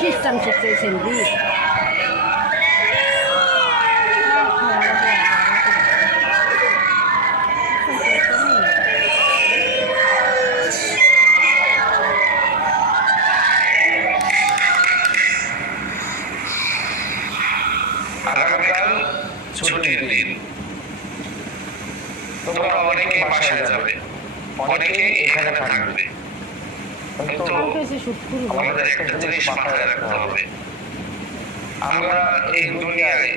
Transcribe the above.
system শিখতেছেন দি আগামীকাল ছুটির দিন, তোমরা অনেকে বাসায় যাবে, অনেকে এখানে থাকবে, কিন্তু আমাদের একটা জিনিস মাথায় রাখতে হবে, আমরা এই দুনিয়ায়